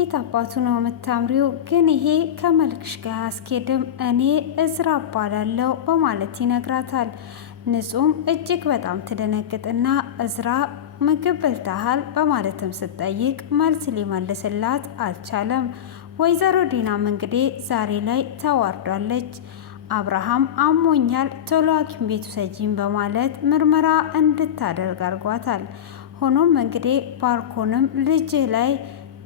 እንዴት አባቱ ነው የምታምሪው? ግን ይሄ ከመልክሽ ጋር አያስኬድም። እኔ እዝራ እባላለሁ በማለት ይነግራታል። ንጹም እጅግ በጣም ትደነግጥና እዝራ ምግብ በልተሃል በማለትም ስትጠይቅ መልስ ሊመልስላት አልቻለም። ወይዘሮ ዲናም እንግዲህ ዛሬ ላይ ተዋርዳለች። አብርሃም አሞኛል ቶሎ ሐኪም ቤቱ ሰጂኝ በማለት ምርመራ እንድታደርግ አድርጓታል። ሆኖም እንግዲህ ባርኮንም ልጅህ ላይ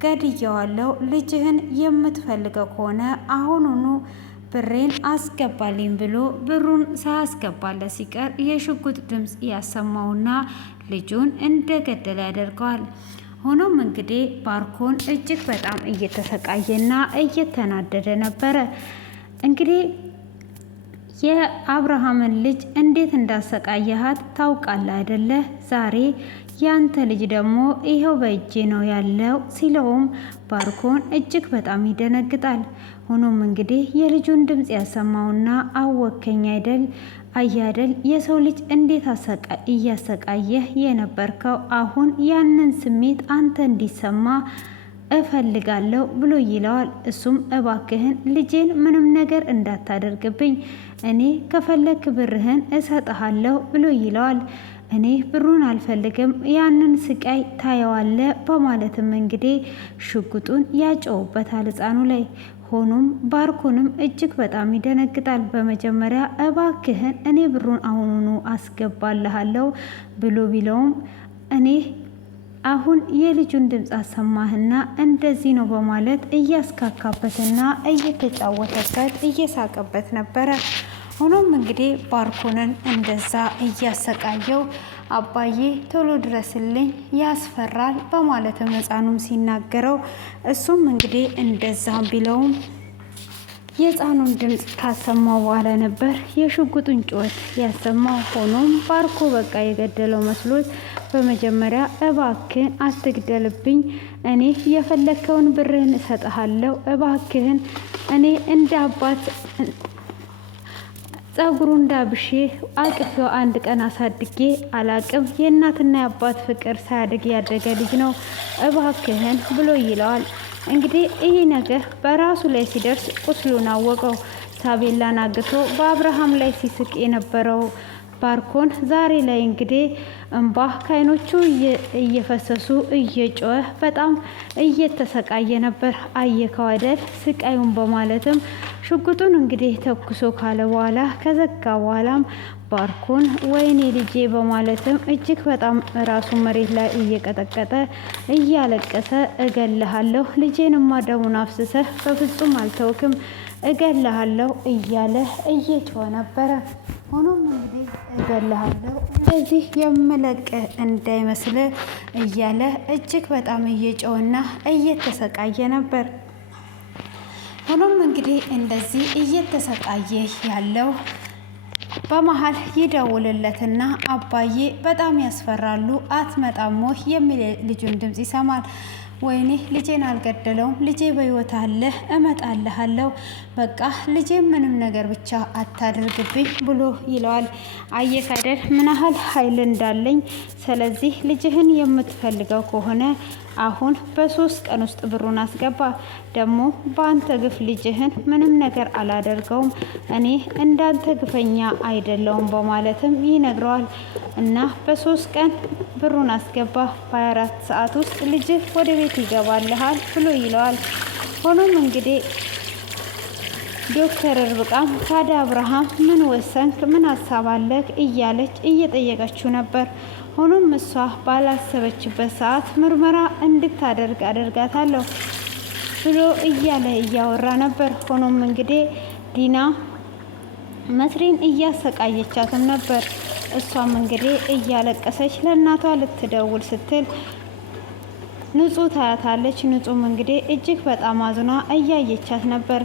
ገድየዋለሁ፣ ልጅህን የምትፈልገው ከሆነ አሁኑኑ ብሬን አስገባልኝ ብሎ ብሩን ሳያስገባለት ሲቀር የሽጉጥ ድምፅ ያሰማውና ልጁን እንደገደለ ያደርገዋል። ሆኖም እንግዲህ ባርኮን እጅግ በጣም እየተሰቃየና እየተናደደ ነበረ። እንግዲህ የአብርሃምን ልጅ እንዴት እንዳሰቃየሃት ታውቃለህ አይደለ? ዛሬ ያንተ ልጅ ደግሞ ይኸው በእጄ ነው ያለው ሲለውም ባርኮን እጅግ በጣም ይደነግጣል። ሆኖም እንግዲህ የልጁን ድምፅ ያሰማውና አወከኝ አይደል አያደል የሰው ልጅ እንዴት እያሰቃየህ የነበርከው፣ አሁን ያንን ስሜት አንተ እንዲሰማ እፈልጋለሁ ብሎ ይለዋል። እሱም እባክህን ልጄን ምንም ነገር እንዳታደርግብኝ፣ እኔ ከፈለክ ብርህን እሰጥሃለሁ ብሎ ይለዋል። እኔ ብሩን አልፈልግም፣ ያንን ስቃይ ታየዋለ በማለትም እንግዲህ ሽጉጡን ያጨውበታል ህፃኑ ላይ። ሆኖም ባርኮንም እጅግ በጣም ይደነግጣል። በመጀመሪያ እባክህን እኔ ብሩን አሁኑኑ አስገባልሃለሁ ብሎ ቢለውም እኔ አሁን የልጁን ድምፅ አሰማህና እንደዚህ ነው በማለት እያስካካበትና እየተጫወተበት እየሳቀበት ነበረ። ሆኖም እንግዲህ ባርኮንን እንደዛ እያሰቃየው አባዬ ቶሎ ድረስልኝ ያስፈራል በማለትም ህፃኑም ሲናገረው እሱም እንግዲህ እንደዛ ቢለውም የህፃኑን ድምፅ ካሰማው በኋላ ነበር የሽጉጡን ጩኸት ያሰማው። ሆኖም ባርኮ በቃ የገደለው መስሎት በመጀመሪያ እባክህን አትግደልብኝ፣ እኔ የፈለከውን ብርህን እሰጥሃለሁ፣ እባክህን እኔ እንደ አባት ጸጉሩን ዳብሼ አቅፌው አንድ ቀን አሳድጌ አላቅም፣ የእናትና የአባት ፍቅር ሳያድግ ያደገ ልጅ ነው፣ እባክህን ብሎ ይለዋል። እንግዲህ ይህ ነገር በራሱ ላይ ሲደርስ ቁስሉን አወቀው። ሳቤላን አግቶ በአብርሃም ላይ ሲስቅ የነበረው ባርኮን ዛሬ ላይ እንግዲህ እንባ ከዓይኖቹ እየፈሰሱ እየጮኸ በጣም እየተሰቃየ ነበር። አየከው አይደል ስቃዩን በማለትም ሽጉጡን እንግዲህ ተኩሶ ካለ በኋላ ከዘጋ በኋላም ባርኮን ወይኔ ልጄ በማለትም እጅግ በጣም ራሱ መሬት ላይ እየቀጠቀጠ እያለቀሰ እገልሃለሁ፣ ልጄንማ ደሙን አፍስሰህ በፍጹም አልተውክም፣ እገልሃለሁ እያለ እየጮኸ ነበረ። ሆኖም እንግዲህ እገልሃለሁ እንደዚህ የምለቅ እንዳይመስል እያለ እጅግ በጣም እየጮኸና እየተሰቃየ ነበር። ሆኖም እንግዲህ እንደዚህ እየተሰቃየ ያለው በመሀል ይደውልለትና አባዬ በጣም ያስፈራሉ አትመጣም ወይ የሚል ልጁን ድምፅ ይሰማል። ወይኔ ልጄን አልገደለውም፣ ልጄ በሕይወት አለ፣ እመጣልሃለሁ፣ በቃ ልጄ ምንም ነገር ብቻ አታደርግብኝ ብሎ ይለዋል። አየህ አይደል ምን ያህል ኃይል እንዳለኝ፣ ስለዚህ ልጅህን የምትፈልገው ከሆነ አሁን በ3 ቀን ውስጥ ብሩን አስገባ፣ ደግሞ በአንተ ግፍ ልጅህን ምንም ነገር አላደርገውም፣ እኔ እንዳንተ ግፈኛ አይደለውም በማለትም ይነግረዋል። እና በ3 ቀን ብሩን አስገባ፣ በ24 ሰዓት ውስጥ ልጅህ ወደ ቤት ይገባልሃል ብሎ ይለዋል። ሆኖም እንግዲህ ዶክተር ርብቃም ታዲያ አብርሃም ምን ወሰንክ፣ ምን ሀሳብ አለክ እያለች እየጠየቀችው ነበር። ሆኖም እሷ ባላሰበችበት ሰዓት ምርመራ እንድታደርግ አደርጋታለሁ ብሎ እያለ እያወራ ነበር። ሆኖም እንግዲህ ዲና መስሪን እያሰቃየቻትም ነበር። እሷም እንግዲህ እያለቀሰች ለእናቷ ልትደውል ስትል ንጹህ ታያታለች። ንጹህም እንግዲህ እጅግ በጣም አዝኗ እያየቻት ነበር።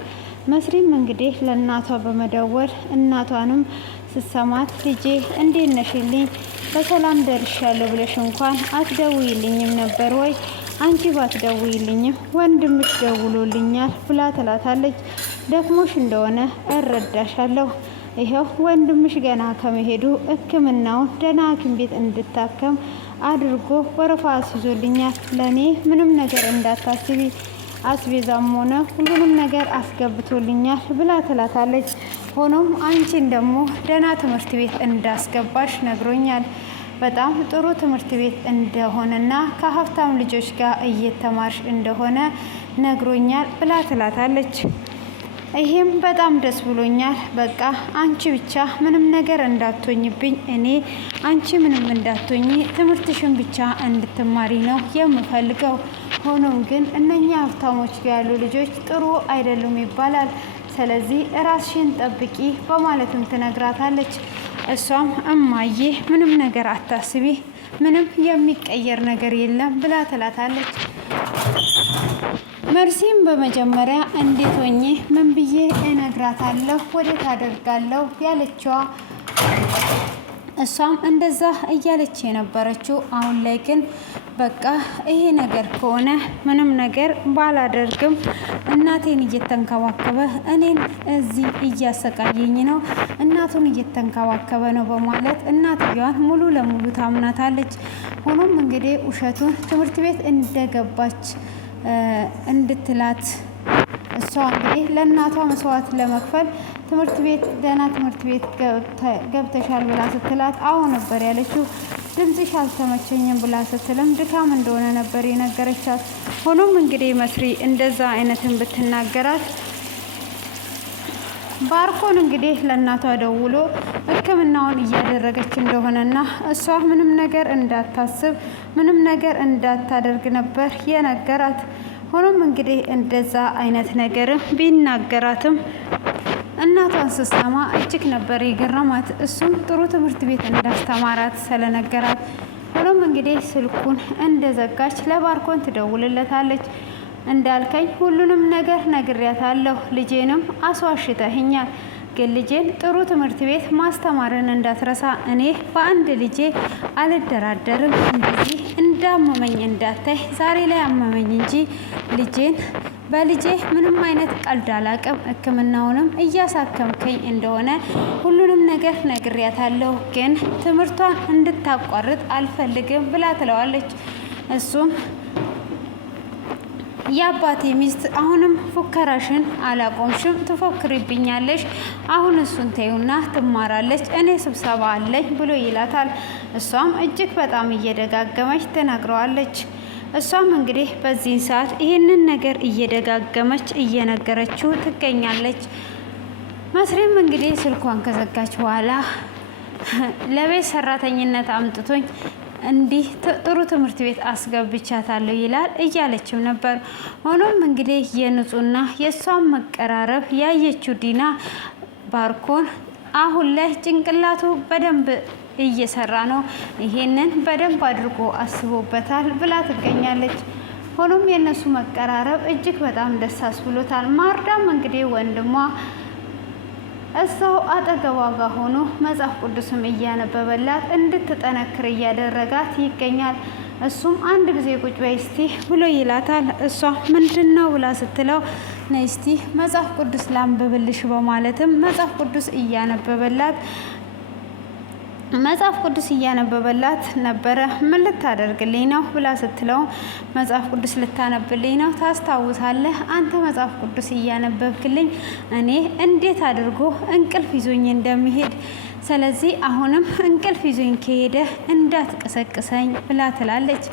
መስሪም እንግዲህ ለእናቷ በመደወል እናቷንም ስሰማት ልጄ እንዴት ነሽልኝ፣ በሰላም ደርሻለሁ ብለሽ እንኳን አትደውይልኝም ነበር ወይ? አንቺ ባትደውይልኝም ወንድምሽ ደውሎልኛል ብላ ትላታለች። ደክሞሽ እንደሆነ እረዳሻለሁ፣ ይኸው ወንድምሽ ገና ከመሄዱ ሕክምናውን ደህና ሐኪም ቤት እንድታከም አድርጎ ወረፋ አስይዞልኛል። ለእኔ ምንም ነገር እንዳታስቢ፣ አስቤዛም ሆነ ሁሉንም ነገር አስገብቶልኛል ብላ ትላታለች። ሆኖም አንቺን ደግሞ ደህና ትምህርት ቤት እንዳስገባሽ ነግሮኛል። በጣም ጥሩ ትምህርት ቤት እንደሆነና ከሀብታም ልጆች ጋር እየተማርሽ እንደሆነ ነግሮኛል ብላ ትላታለች። ይሄም በጣም ደስ ብሎኛል። በቃ አንቺ ብቻ ምንም ነገር እንዳትሆኝብኝ፣ እኔ አንቺ ምንም እንዳትሆኝ ትምህርትሽን ብቻ እንድትማሪ ነው የምፈልገው። ሆኖም ግን እነኛ ሀብታሞች ጋር ያሉ ልጆች ጥሩ አይደሉም ይባላል። ስለዚህ ራስሽን ጠብቂ በማለትም ትነግራታለች። እሷም እማዬ ምንም ነገር አታስቢ፣ ምንም የሚቀየር ነገር የለም ብላ ትላታለች። መርሲም በመጀመሪያ እንዴት ሆኜ ምን ብዬ እነግራታለሁ ወዴት አደርጋለሁ ያለችዋ እሷም እንደዛ እያለች የነበረችው አሁን ላይ ግን በቃ ይሄ ነገር ከሆነ ምንም ነገር ባላደርግም እናቴን እየተንከባከበ እኔን እዚህ እያሰቃየኝ ነው፣ እናቱን እየተንከባከበ ነው በማለት እናትየዋን ሙሉ ለሙሉ ታምናታለች። ሆኖም እንግዲህ ውሸቱን ትምህርት ቤት እንደገባች እንድትላት እሷ እንግዲህ ለእናቷ መስዋዕት ለመክፈል ትምህርት ቤት ደህና ትምህርት ቤት ገብተሻል ብላ ስትላት አዎ ነበር ያለችው። ድምፅሽ አልተመቸኝም ብላ ስትልም ድካም እንደሆነ ነበር የነገረቻት። ሆኖም እንግዲህ መስሪ እንደዛ አይነትን ብትናገራት ባርኮን እንግዲህ ለእናቷ ደውሎ ሕክምናውን እያደረገች እንደሆነና እሷ ምንም ነገር እንዳታስብ ምንም ነገር እንዳታደርግ ነበር የነገራት። ሆኖም እንግዲህ እንደዛ አይነት ነገር ቢናገራትም እናቷን ስትሰማ እጅግ ነበር የገረማት። እሱም ጥሩ ትምህርት ቤት እንዳስተማራት ስለነገራት። ሆኖም እንግዲህ ስልኩን እንደዘጋች ለባርኮን ትደውልለታለች። እንዳልከኝ ሁሉንም ነገር ነግሬያታለሁ፣ ልጄንም አስዋሽተህኛል፣ ግን ልጄን ጥሩ ትምህርት ቤት ማስተማርን እንዳትረሳ። እኔ በአንድ ልጄ አልደራደርም። እንደዚህ እንዳመመኝ እንዳታይ ዛሬ ላይ አመመኝ እንጂ ልጄን በልጄ ምንም አይነት ቀልድ አላቅም። ሕክምናውንም እያሳከምከኝ እንደሆነ ሁሉንም ነገር ነግሬያታለሁ፣ ግን ትምህርቷን እንድታቋርጥ አልፈልግም ብላ ትለዋለች። እሱም የአባቴ ሚስት አሁንም ፉከራሽን አላቆምሽም፣ ትፎክሪብኛለሽ። አሁን እሱን ተይውና ትማራለች፣ እኔ ስብሰባ አለኝ ብሎ ይላታል። እሷም እጅግ በጣም እየደጋገመች ትነግረዋለች። እሷም እንግዲህ በዚህን ሰዓት ይህንን ነገር እየደጋገመች እየነገረችው ትገኛለች። መስሪም እንግዲህ ስልኳን ከዘጋች በኋላ ለቤት ሰራተኝነት አምጥቶኝ እንዲህ ጥሩ ትምህርት ቤት አስገብቻታለሁ ይላል እያለችም ነበር። ሆኖም እንግዲህ የንጹህና የእሷን መቀራረብ ያየችው ዲና ባርኮን አሁን ላይ ጭንቅላቱ በደንብ እየሰራ ነው፣ ይሄንን በደንብ አድርጎ አስቦበታል ብላ ትገኛለች። ሆኖም የእነሱ መቀራረብ እጅግ በጣም ደስ አስብሎታል። ማርዳም እንግዲህ ወንድሟ እዛው አጠገቧ ጋር ሆኖ መጽሐፍ ቅዱስም እያነበበላት እንድትጠነክር እያደረጋት ይገኛል። እሱም አንድ ጊዜ ቁጭ በይ እስቲ ብሎ ይላታል። እሷ ምንድን ነው ብላ ስትለው ነይ እስቲ መጽሐፍ ቅዱስ ላንብብልሽ በማለትም መጽሐፍ ቅዱስ እያነበበላት ነበረ። ምን ልታደርግልኝ ነው ብላ ስትለው መጽሐፍ ቅዱስ ልታነብልኝ ነው። ታስታውሳለህ አንተ መጽሐፍ ቅዱስ እያነበብክልኝ እኔ እንዴት አድርጎ እንቅልፍ ይዞኝ እንደሚሄድ፣ ስለዚህ አሁንም እንቅልፍ ይዞኝ ከሄደ እንዳትቀሰቅሰኝ ብላ ትላለች።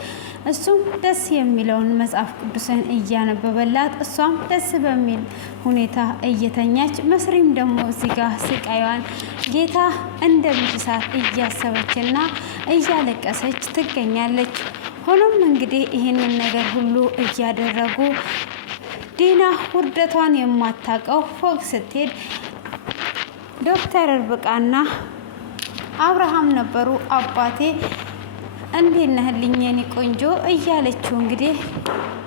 እሱም ደስ የሚለውን መጽሐፍ ቅዱስን እያነበበላት እሷም ደስ በሚል ሁኔታ እየተኛች፣ መስሪም ደግሞ እዚህ ጋር ስቃይዋን ጌታ እንደሚሳት እያሰበችና እያለቀሰች ትገኛለች። ሆኖም እንግዲህ ይህንን ነገር ሁሉ እያደረጉ ዲና ውርደቷን የማታውቀው ፎቅ ስትሄድ ዶክተር ርብቃና አብርሃም ነበሩ። አባቴ እንዴት ነህልኝ የኔ ቆንጆ እያለችው እንግዲህ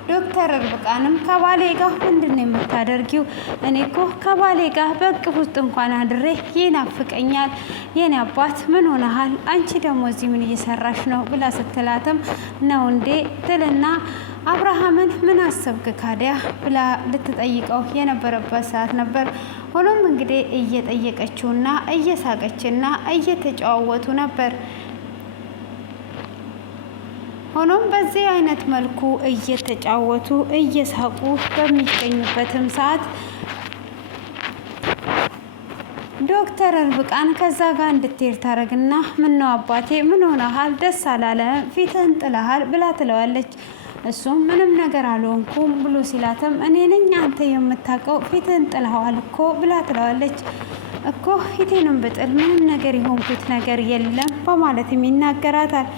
ዶክተር ርብቃንም ከባሌ ጋር ምንድን ነው የምታደርጊው? እኔ እኮ ከባሌ ጋር በእቅፍ ውስጥ እንኳን አድሬ ይናፍቀኛል። የኔ አባት ምን ሆነሃል? አንቺ ደግሞ እዚህ ምን እየሰራሽ ነው ብላ ስትላትም ነው እንዴ ትልና አብርሃምን ምን አሰብክ ካዲያ ብላ ልትጠይቀው የነበረበት ሰዓት ነበር። ሆኖም እንግዲህ እየጠየቀችውና እየሳቀችና እየተጨዋወቱ ነበር። ሆኖም በዚህ አይነት መልኩ እየተጫወቱ እየሳቁ በሚገኙበትም ሰዓት ዶክተር እርብቃን ከዛ ጋር እንድትሄድ ታረግና ምነው አባቴ ምን ሆነሃል? ደስ አላለ ፊትህን ጥለሃል ብላ ትለዋለች። እሱም ምንም ነገር አልሆንኩም ብሎ ሲላትም እኔ ነኝ አንተ የምታውቀው ፊትህን ጥለኸዋል እኮ ብላ ትለዋለች። እኮ ፊቴንም ብጥል ምንም ነገር የሆንኩት ነገር የለም በማለትም ይናገራታል።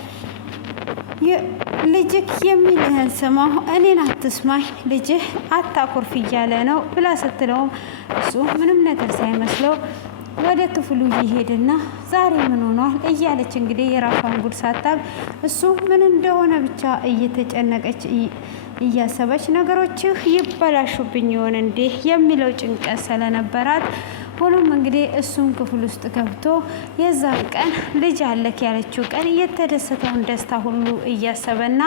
ልጅክ የሚልህን ስማው እኔን አትስማኝ ልጅህ አታኩርፍ እያለ ነው ብላ ስትለውም እሱ ምንም ነገር ሳይመስለው ወደ ክፍሉ ይሄድና ዛሬ ምን ሆኗል እያለች እንግዲህ የራሷን ጉድ ሳታብ እሱ ምን እንደሆነ ብቻ እየተጨነቀች እያሰበች ነገሮችህ ይበላሹብኝ ይሆን እንዴ የሚለው ጭንቀት ስለነበራት ሆኖም እንግዲህ እሱም ክፍል ውስጥ ገብቶ የዛን ቀን ልጅ አለክ ያለችው ቀን የተደሰተውን ደስታ ሁሉ እያሰበና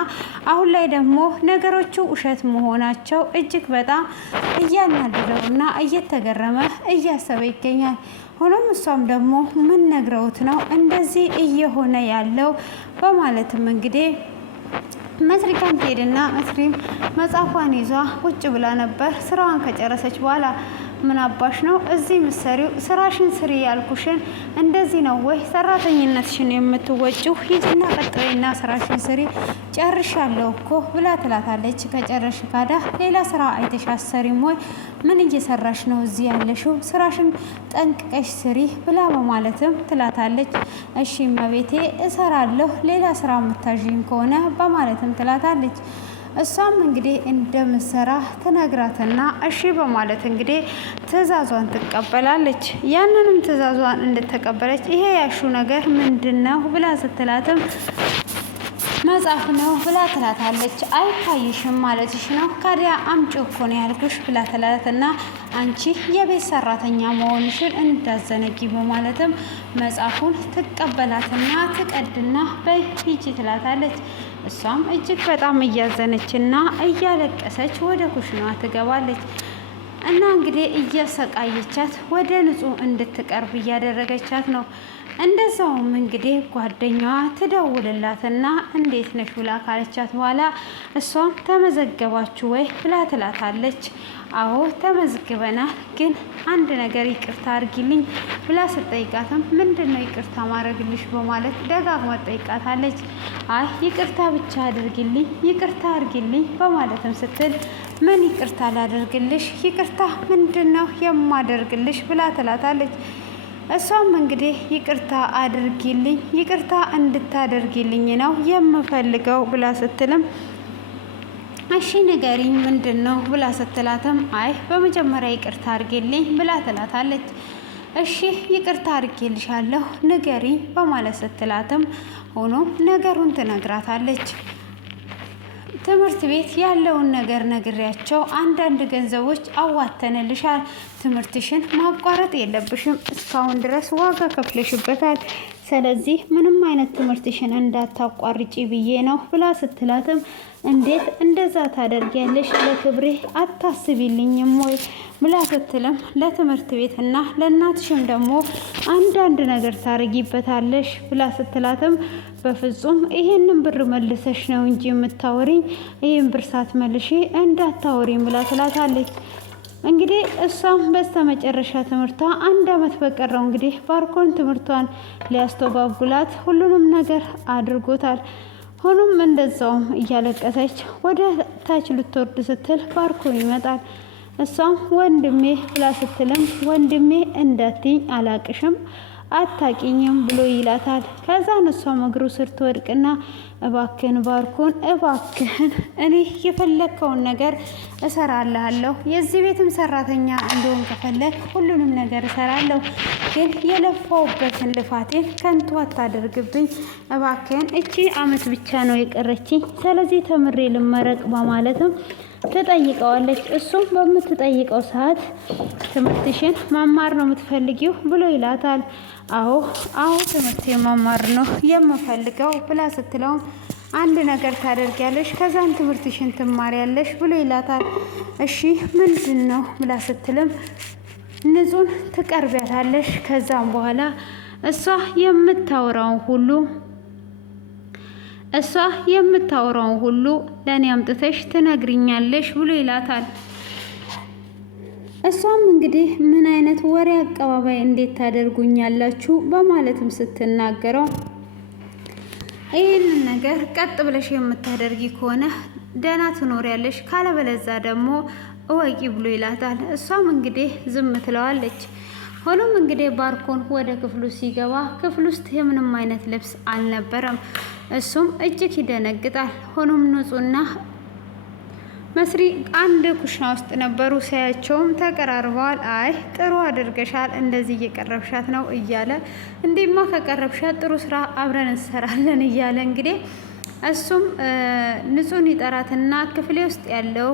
አሁን ላይ ደግሞ ነገሮቹ ውሸት መሆናቸው እጅግ በጣም እያናደደውና እየተገረመ እያሰበ ይገኛል። ሆኖም እሷም ደግሞ ምን ነግረውት ነው እንደዚህ እየሆነ ያለው በማለትም እንግዲህ መስሪካን ትሄድና መስሪም መጽሐፏን ይዟ ቁጭ ብላ ነበር። ስራዋን ከጨረሰች በኋላ ምን አባሽ ነው እዚህ ምሰሪው? ስራሽን ስሪ ያልኩሽን እንደዚህ ነው ወይ ሰራተኝነትሽን የምትወጪው? ሂጂና ቀጥይና ስራሽን ስሪ ጨርሻለሁ እኮ ብላ ትላታለች። ከጨረሽ ካዳ ሌላ ስራ አይተሽ አሰሪም ወይ? ምን እየሰራሽ ነው እዚህ ያለሽው? ስራሽን ጠንቅቀሽ ስሪ ብላ በማለትም ትላታለች። እሺ እመቤቴ እሰራለሁ ሌላ ስራ የምታዥኝ ከሆነ በማለትም ትላታለች። እሷም እንግዲህ እንደምትሰራ ትነግራትና እሺ በማለት እንግዲህ ትዕዛዟን ትቀበላለች። ያንንም ትዕዛዟን እንደተቀበለች ይሄ ያሹ ነገር ምንድነው ብላ ስትላትም መጽሐፍ ነው ብላ ትላታለች። አይታይሽም ማለትሽ ነው? ካዲያ አምጪ እኮ ነው ያልኩሽ ብላ ትላትና አንቺ የቤት ሰራተኛ መሆንሽን እንዳዘነጊ በማለትም መጽሐፉን ትቀበላትና ትቀድና በሂጂ ትላታለች። እሷም እጅግ በጣም እያዘነችና እያለቀሰች ወደ ኩሽናዋ ትገባለች። እና እንግዲህ እያሰቃየቻት ወደ ንጹህ እንድትቀርብ እያደረገቻት ነው። እንደዛውም እንግዲህ ጓደኛዋ ትደውልላትና እንዴት ነሽ ብላ ካለቻት በኋላ እሷም ተመዘገባችሁ ወይ ብላ ትላታለች። አዎ ተመዝግበናል፣ ግን አንድ ነገር ይቅርታ አድርጊልኝ ብላ ስትጠይቃትም ምንድነው ይቅርታ ማድረግልሽ በማለት ደጋግማ ጠይቃታለች። አይ ይቅርታ ብቻ አድርጊልኝ ይቅርታ አድርጊልኝ በማለትም ስትል ምን ይቅርታ ላደርግልሽ? ይቅርታ ምንድነው የማደርግልሽ ብላ ትላታለች። እሷም እንግዲህ ይቅርታ አድርጊልኝ ይቅርታ እንድታደርጊልኝ ነው የምፈልገው ብላ ስትልም እሺ ንገሪኝ ምንድን ነው ብላ ስትላትም አይ በመጀመሪያ ይቅርታ አድርጊልኝ ብላ ትላታለች። እሺ ይቅርታ አድርጌልሻለሁ ንገሪኝ በማለት ስትላትም ሆኖ ነገሩን ትነግራታለች። ትምህርት ቤት ያለውን ነገር ነግሬያቸው አንዳንድ ገንዘቦች አዋተንልሻል፣ ትምህርትሽን ማቋረጥ የለብሽም፣ እስካሁን ድረስ ዋጋ ከፍለሽበታል፣ ስለዚህ ምንም አይነት ትምህርትሽን እንዳታቋርጪ ብዬ ነው ብላ ስትላትም እንዴት እንደዛ ታደርጊያለሽ? ለክብሬ አታስቢልኝም ወይ ብላ ስትልም ለትምህርት ቤትና ለእናትሽም ደግሞ አንዳንድ ነገር ታረጊበታለሽ ብላ ስትላትም በፍጹም ይሄንን ብር መልሰሽ ነው እንጂ የምታወሪኝ ይሄን ብር ሳትመልሺ እንዳታወሪኝ ብላ ትላታለች። እንግዲህ እሷም በስተመጨረሻ ትምህርቷ አንድ አመት በቀረው እንግዲህ ባርኮን ትምህርቷን ሊያስተጓጉላት ሁሉንም ነገር አድርጎታል። ሆኖም እንደዛውም እያለቀሰች ወደ ታች ልትወርድ ስትል ባርኮን ይመጣል። እሷም ወንድሜ ብላ ስትልም ወንድሜ እንዳትኝ አላቅሽም አታቂኝም ብሎ ይላታል። ከዛን እሷም እግሩ ስር ትወድቅና እባክህን ባርኮን እባክህን እኔ የፈለግከውን ነገር እሰራልሃለሁ፣ የዚህ ቤትም ሰራተኛ እንደሆን ከፈለግ ሁሉንም ነገር እሰራለሁ፣ ግን የለፋውበትን ልፋቴን ከንቱ አታደርግብኝ፣ እባክህን እቺ አመት ብቻ ነው የቀረችኝ፣ ስለዚህ ተምሬ ልመረቅ በማለትም ትጠይቀዋለች። እሱም በምትጠይቀው ሰዓት ትምህርትሽን መማር ነው የምትፈልጊው ብሎ ይላታል። አዎ ትምህርት መማር ነው የምፈልገው ብላ ስትለውም አንድ ነገር ታደርጊያለሽ፣ ከዛን ትምህርትሽን ትማሪያለሽ ብሎ ይላታል። እሺ ምንድን ነው ብላ ስትልም ንጹን ትቀርቢያታለሽ። ከዛም በኋላ እሷ የምታወራውን ሁሉ እሷ የምታወራውን ሁሉ ለእኔ አምጥተሽ ትነግሪኛለሽ ብሎ ይላታል። እሷም እንግዲህ ምን አይነት ወሬ አቀባባይ እንዴት ታደርጉኛላችሁ በማለትም ስትናገረው ይህንን ነገር ቀጥ ብለሽ የምታደርጊ ከሆነ ደህና ትኖሪያለሽ፣ ካለበለዛ ደግሞ እወቂ ብሎ ይላታል። እሷም እንግዲህ ዝም ትለዋለች። ሆኖም እንግዲህ ባርኮን ወደ ክፍሉ ሲገባ ክፍል ውስጥ የምንም አይነት ልብስ አልነበረም። እሱም እጅግ ይደነግጣል። ሆኖም ንጹህና መስሪ አንድ ኩሽና ውስጥ ነበሩ። ሲያያቸውም ተቀራርበዋል። አይ ጥሩ አድርገሻል፣ እንደዚህ እየቀረብሻት ነው እያለ እንዲማ ከቀረብሻት ጥሩ ስራ አብረን እንሰራለን እያለ እንግዲህ እሱም ንጹህን ይጠራትና ክፍሌ ውስጥ ያለው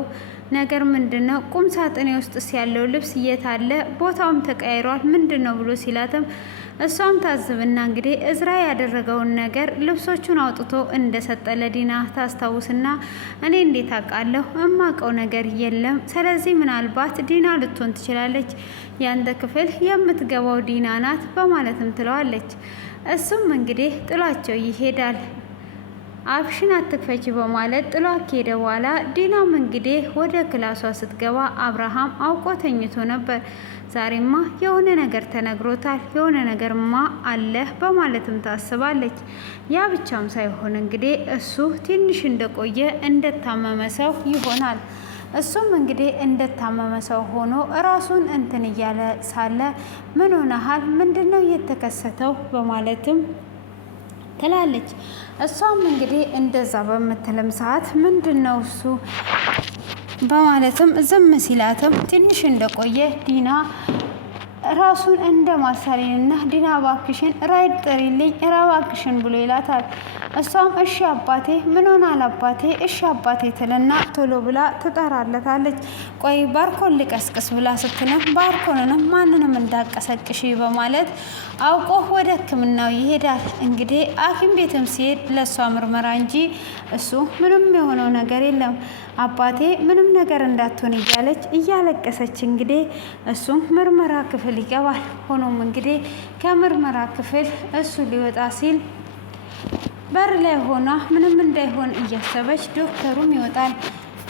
ነገር ምንድነው? ቁም ሳጥኔ ውስጥ ያለው ልብስ የት አለ? ቦታውም ተቀያይሯል፣ ምንድነው ብሎ ሲላትም እሷም ታዝብና እንግዲህ እዝራ ያደረገውን ነገር ልብሶቹን አውጥቶ እንደሰጠ ለዲና ታስታውስና እኔ እንዴት አውቃለሁ? እማውቀው ነገር የለም። ስለዚህ ምናልባት ዲና ልትሆን ትችላለች፣ ያንተ ክፍል የምትገባው ዲና ናት በማለትም ትለዋለች። እሱም እንግዲህ ጥሏቸው ይሄዳል። አፍሽን አትክፈች በማለት ጥሏ ከሄደ በኋላ ዲናም እንግዲህ ወደ ክላሷ ስትገባ አብርሃም አውቆ ተኝቶ ነበር። ዛሬማ የሆነ ነገር ተነግሮታል፣ የሆነ ነገርማ አለ በማለትም ታስባለች። ያ ብቻም ሳይሆን እንግዲህ እሱ ትንሽ እንደቆየ እንደታመመ ሰው ይሆናል። እሱም እንግዲህ እንደታመመ ሰው ሆኖ ራሱን እንትን እያለ ሳለ ምን ሆነሃል? ምንድነው የተከሰተው? በማለትም ትላለች። እሷም እንግዲህ እንደዛ በምትልም ሰዓት ምንድነው እሱ በማለትም ዝም ሲላትም ትንሽ እንደቆየ ዲና ራሱን እንደ ማሳሌንና ዲና እባክሽን ራይድ ጥሪልኝ እባክሽን ብሎ ይላታል። እሷም እሺ አባቴ፣ ምን ሆናል አባቴ? እሺ አባቴ ትልና ቶሎ ብላ ትጠራለታለች። ቆይ ባርኮን ልቀስቅስ ብላ ስትልም ባርኮንንም ማንንም እንዳቀሰቅሽ በማለት አውቆ ወደ ሕክምናው ይሄዳል። እንግዲህ ሐኪም ቤትም ሲሄድ ለእሷ ምርመራ እንጂ እሱ ምንም የሆነው ነገር የለም። አባቴ ምንም ነገር እንዳትሆን እያለች እያለቀሰች እንግዲህ እሱም ምርመራ ክፍል ይገባል። ሆኖም እንግዲህ ከምርመራ ክፍል እሱ ሊወጣ ሲል በር ላይ ሆና ምንም እንዳይሆን እያሰበች ዶክተሩም ይወጣል።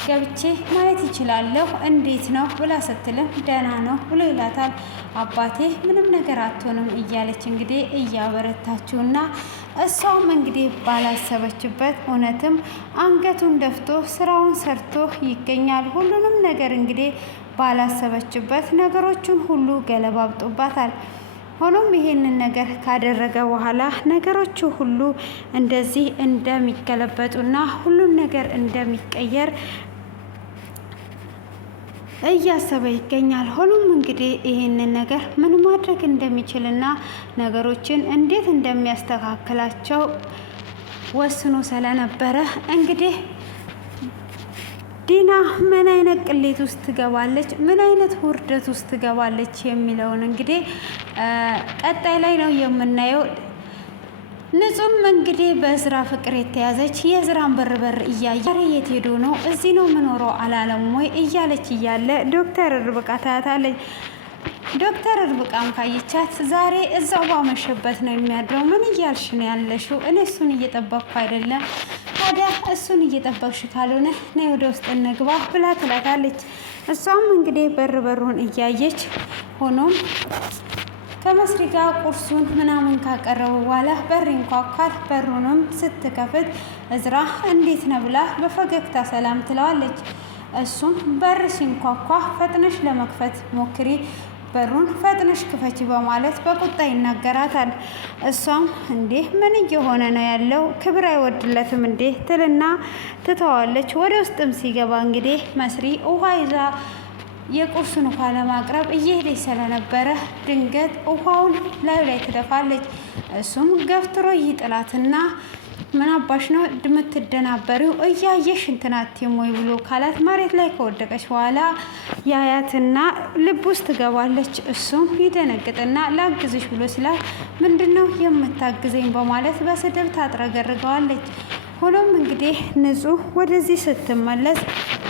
ገብቼ ማየት ይችላለሁ እንዴት ነው ብላ ስትልም ደህና ነው ብሎ ይላታል። አባቴ ምንም ነገር አትሆንም እያለች እንግዲህ እያበረታችውና እሷም እንግዲህ ባላሰበችበት እውነትም አንገቱን ደፍቶ ስራውን ሰርቶ ይገኛል። ሁሉንም ነገር እንግዲህ ባላሰበችበት ነገሮችን ሁሉ ገለባብጦባታል። ሆኖም ይሄንን ነገር ካደረገ በኋላ ነገሮቹ ሁሉ እንደዚህ እንደሚገለበጡና ሁሉም ነገር እንደሚቀየር እያሰበ ይገኛል። ሆኖም እንግዲህ ይሄንን ነገር ምን ማድረግ እንደሚችልና ነገሮችን እንዴት እንደሚያስተካክላቸው ወስኖ ስለነበረ እንግዲህ ዲና ምን አይነት ቅሌት ውስጥ ትገባለች፣ ምን አይነት ውርደት ውስጥ ትገባለች የሚለውን እንግዲህ ቀጣይ ላይ ነው የምናየው። ንጹም እንግዲህ በእዝራ ፍቅር የተያዘች የእዝራን በር እያየ የት ሄዶ ነው? እዚህ ነው ምኖረው አላለም ወይ እያለች እያለ ዶክተር ርብቃ ታያታለች። ዶክተር ርብቃም ካየቻት ዛሬ እዛው ባመሸበት ነው የሚያድረው። ምን እያልሽ ነው ያለሽው? እኔ እሱን እየጠበቅኩ አይደለም። ታዲያ እሱን እየጠበቅሽ ካልሆነ ነይ ወደ ውስጥ እንግባ ብላ ትላታለች። እሷም እንግዲህ በሩን እያየች ሆኖም ከመስሪ ጋር ቁርሱን ምናምን ካቀረቡ በኋላ በር ይንኳኳል። በሩንም ስትከፍት እዝራ እንዴት ነው ብላ በፈገግታ ሰላም ትለዋለች። እሱም በር ሲንኳኳ ፈጥነሽ ለመክፈት ሞክሪ፣ በሩን ፈጥነሽ ክፈች በማለት በቁጣ ይናገራታል። እሷም እንዴ ምን እየሆነ ነው ያለው? ክብር አይወድለትም እንዴ ትልና ትተዋለች። ወደ ውስጥም ሲገባ እንግዲህ መስሪ ውሃ ይዛ የቁርሱን ውሃ ለማቅረብ እየሄደች ስለነበረ ድንገት ውሃውን ላዩ ላይ ትደፋለች። እሱም ገፍትሮ ይጥላትና ምን አባሽ ነው የምትደናበሪው? እያየሽ እንትናቴም ወይ ብሎ ካላት መሬት ላይ ከወደቀች በኋላ ያያትና ልብ ውስጥ ትገባለች። እሱም ይደነግጥና ላግዝሽ ብሎ ሲላት ምንድነው የምታግዘኝ በማለት በስድብ ታጥረገርገዋለች። ሆኖም እንግዲህ ንጹህ ወደዚህ ስትመለስ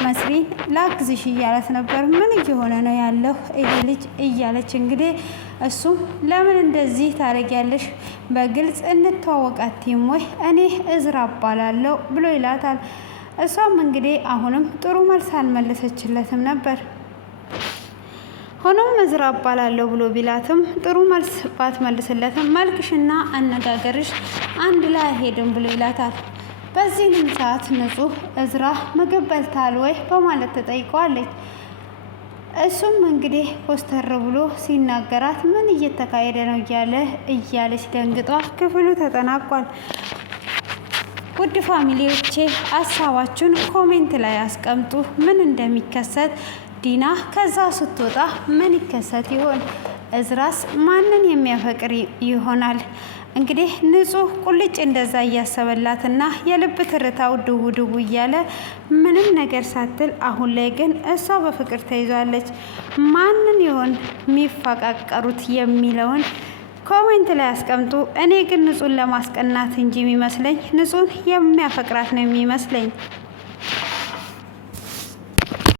መስሪን ላግዝሽ እያለት ነበር። ምን እየሆነ ነው ያለው ይሄ ልጅ እያለች እንግዲህ እሱም ለምን እንደዚህ ታደርጊያለሽ? በግልጽ እንተዋወቃትም ወይ? እኔ እዝራ እባላለሁ ብሎ ይላታል። እሷም እንግዲህ አሁንም ጥሩ መልስ አልመለሰችለትም ነበር። ሆኖም እዝራ እባላለሁ ብሎ ቢላትም ጥሩ መልስ ባትመልስለትም መልክሽና አነጋገርሽ አንድ ላይ አይሄድም ብሎ ይላታል። በዚህም ሰዓት ንጹህ እዝራ ምግብ በልታል ወይ በማለት ተጠይቀዋለች። እሱም እንግዲህ ኮስተር ብሎ ሲናገራት ምን እየተካሄደ ነው እያለች ደንግጧ ክፍሉ ተጠናቋል። ውድ ፋሚሊዎቼ ሀሳባችሁን ኮሜንት ላይ አስቀምጡ። ምን እንደሚከሰት ዲና ከዛ ስትወጣ ምን ይከሰት ይሆን? እዝራስ ማንን የሚያፈቅር ይሆናል? እንግዲህ ንጹህ ቁልጭ እንደዛ እያሰበላትና የልብ ትርታው ድው ድው እያለ ምንም ነገር ሳትል፣ አሁን ላይ ግን እሷ በፍቅር ተይዟለች። ማንን ይሆን የሚፈቃቀሩት የሚለውን ኮሜንት ላይ አስቀምጡ። እኔ ግን ንጹህን ለማስቀናት እንጂ የሚመስለኝ ንጹህን የሚያፈቅራት ነው የሚመስለኝ።